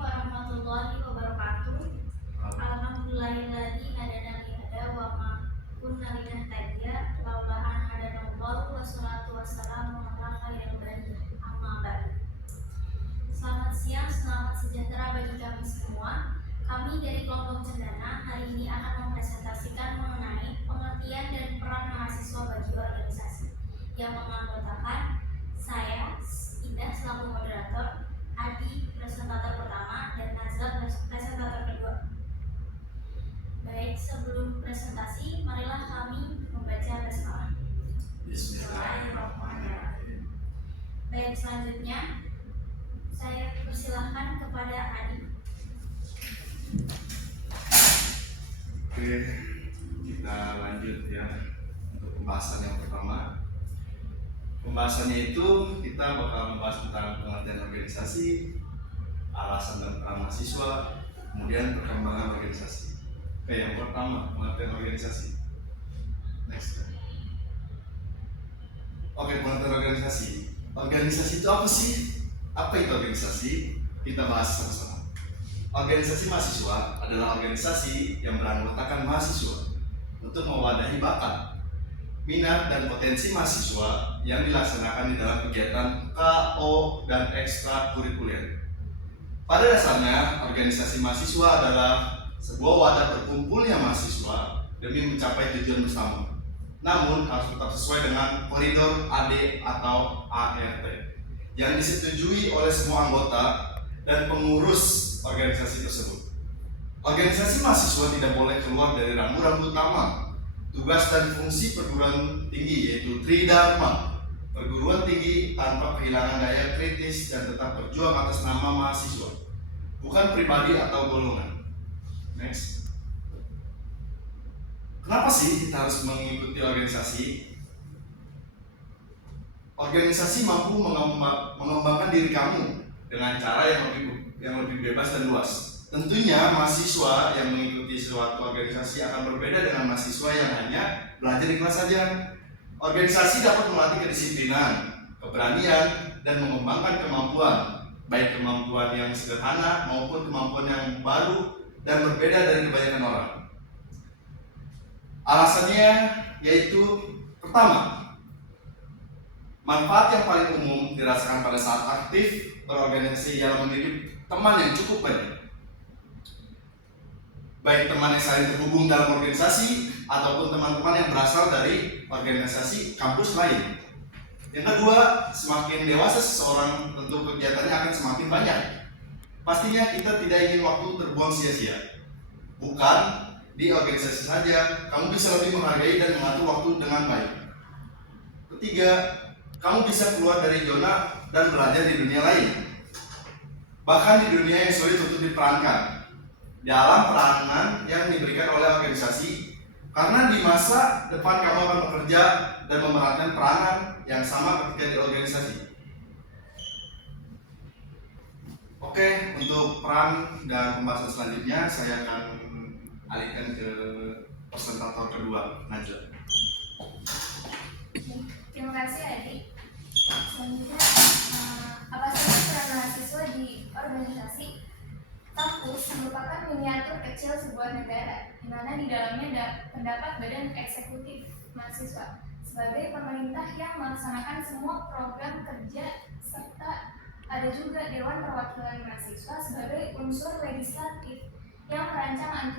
warahmatullahi wabarakatuh. Alhamdulillahilladzi hadana li hada wa ma kunna linahtadiya laula an hadanallahu wassalatu wassalamu ala khairil bariyah. Amma ba'du. Selamat siang, selamat sejahtera bagi kami semua. Kami dari kelompok Cendana hari ini akan mempresentasikan mengenai pengertian dan peran mahasiswa bagi organisasi yang menganggotakan saya, Ida selaku moderator, Adi presentator pertama, dan Nazla presentator kedua. Baik, sebelum presentasi, marilah kami membaca basmalah. Bismillahirrahmanirrahim. Baik, selanjutnya saya persilahkan kepada Adi. Oke, kita lanjut ya untuk pembahasan yang pertama. Pembahasannya itu kita bakal membahas tentang pengertian organisasi, alasan dan peran mahasiswa, kemudian perkembangan organisasi. Oke, yang pertama pengertian organisasi. Next. Oke, pengertian organisasi. Organisasi itu apa sih? Apa itu organisasi? Kita bahas sama-sama. Organisasi mahasiswa adalah organisasi yang beranggotakan mahasiswa untuk mewadahi bakat, minat, dan potensi mahasiswa yang dilaksanakan di dalam kegiatan KO dan ekstrakurikuler. Pada dasarnya, organisasi mahasiswa adalah sebuah wadah berkumpulnya mahasiswa demi mencapai tujuan bersama. Namun harus tetap sesuai dengan koridor AD atau ART yang disetujui oleh semua anggota dan pengurus organisasi tersebut. Organisasi mahasiswa tidak boleh keluar dari rambu-rambu utama tugas dan fungsi perguruan tinggi, yaitu Tridharma, perguruan tinggi tanpa kehilangan daya kritis dan tetap berjuang atas nama mahasiswa, bukan pribadi atau golongan. Next. Kenapa sih kita harus mengikuti organisasi? Organisasi mampu mengembangkan diri kamu dengan cara yang lebih bebas dan luas. Tentunya mahasiswa yang mengikuti suatu organisasi akan berbeda dengan mahasiswa yang hanya belajar di kelas saja. Organisasi dapat melatih kedisiplinan, keberanian, dan mengembangkan kemampuan, baik kemampuan yang sederhana maupun kemampuan yang baru dan berbeda dari kebanyakan orang. Alasannya yaitu pertama, manfaat yang paling umum dirasakan pada saat aktif berorganisasi ialah memiliki teman yang cukup banyak. Baik teman yang saling terhubung dalam organisasi ataupun teman-teman yang berasal dari organisasi kampus lain. Yang kedua, semakin dewasa seseorang, tentu kegiatannya akan semakin banyak. Pastinya kita tidak ingin waktu terbuang sia-sia. Bukan di organisasi saja, kamu bisa lebih menghargai dan mengatur waktu dengan baik. Ketiga, kamu bisa keluar dari zona dan belajar di dunia lain. Bahkan di dunia yang sulit untuk diperankan. Dalam peranan yang diberikan oleh organisasi, karena di masa depan kamu akan bekerja dan memerankan peranan yang sama ketika di organisasi. Oke, untuk peran dan pembahasan selanjutnya saya akan alihkan ke presentator kedua, Najla. Terima kasih Adi. Selanjutnya, apa saja peran mahasiswa di organisasi? Kampus merupakan miniatur kecil sebuah negara, di mana di dalamnya terdapat badan eksekutif mahasiswa sebagai pemerintah yang melaksanakan semua program kerja, serta ada juga Dewan Perwakilan Mahasiswa sebagai unsur legislatif yang merancang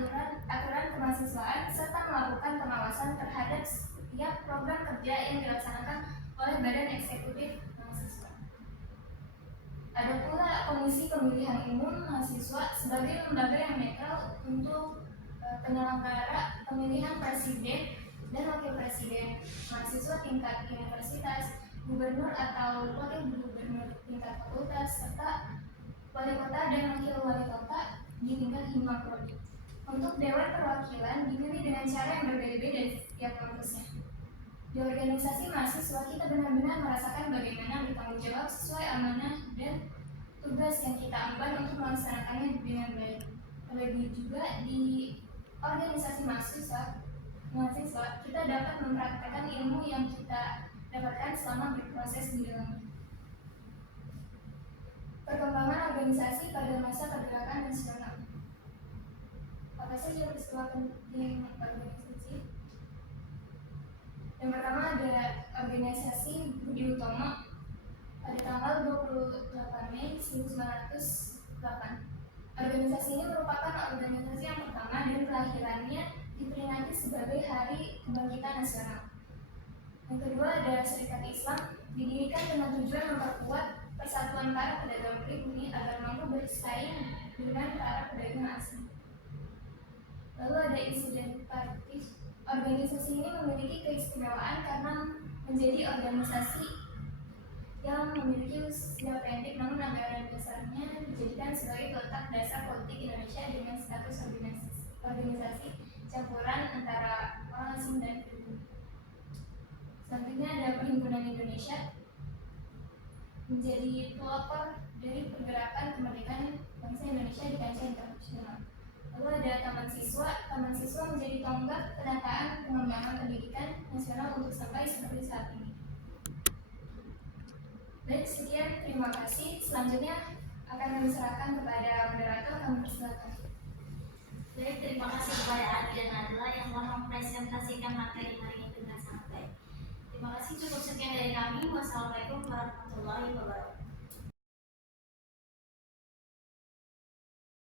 aturan kemahasiswaan serta melakukan pengawasan terhadap setiap program kerja yang dilaksanakan oleh badan eksekutif mahasiswa. Ada pula Komisi Pemilihan Umum Mahasiswa sebagai lembaga yang netral untuk penyelenggara pemilihan presiden dan wakil presiden mahasiswa tingkat universitas, gubernur atau wakil gubernur tingkat fakultas, serta wali kota dan wakil wali kota di tingkat hima prodi. Untuk Dewan Perwakilan dipilih dengan cara yang berbeda-beda di setiap kampusnya. Di organisasi mahasiswa kita benar-benar merasakan bagaimana bertanggung jawab sesuai amanah dan tugas yang kita emban untuk melaksanakannya dengan baik. Terlebih juga di organisasi mahasiswa kita dapat mempraktikkan ilmu yang kita dapatkan selama berproses di dalamnya. Perkembangan organisasi pada masa pergerakan nasional. Apa saja peristiwa penting organisasi? Yang pertama ada organisasi Budi Utomo pada tanggal 28 Mei 1908. Organisasi ini merupakan organisasi yang pertama dan kelahirannya diperingati sebagai Hari Kebangkitan Nasional. Yang kedua ada Serikat Islam, didirikan dengan tujuan memperkuat persatuan para pedagang pribumi agar mampu bersaing dengan para pedagang asing. Lalu ada insiden partis. Organisasi ini memiliki keistimewaan karena menjadi organisasi yang memiliki usia pendek namun anggaran dasarnya dijadikan sebagai letak dasar politik Indonesia dengan status organisasi campuran antara orang asing dan pribumi. Selanjutnya ada Perhimpunan Indonesia, menjadi pelopor dari pergerakan kemerdekaan bangsa Indonesia di kancah internasional. Lalu ada Taman Siswa. Taman Siswa menjadi tonggak penataan pengembangan pendidikan nasional untuk sampai seperti saat ini. Baik, sekian, terima kasih. Selanjutnya akan kami serahkan kepada moderator. Kami persilakan. Baik, terima kasih kepada Adi dan Adla yang telah mempresentasikan materi hari ini dengan sangat baik. Terima kasih, cukup sekian dari kami. Wassalamualaikum warahmatullahi wabarakatuh.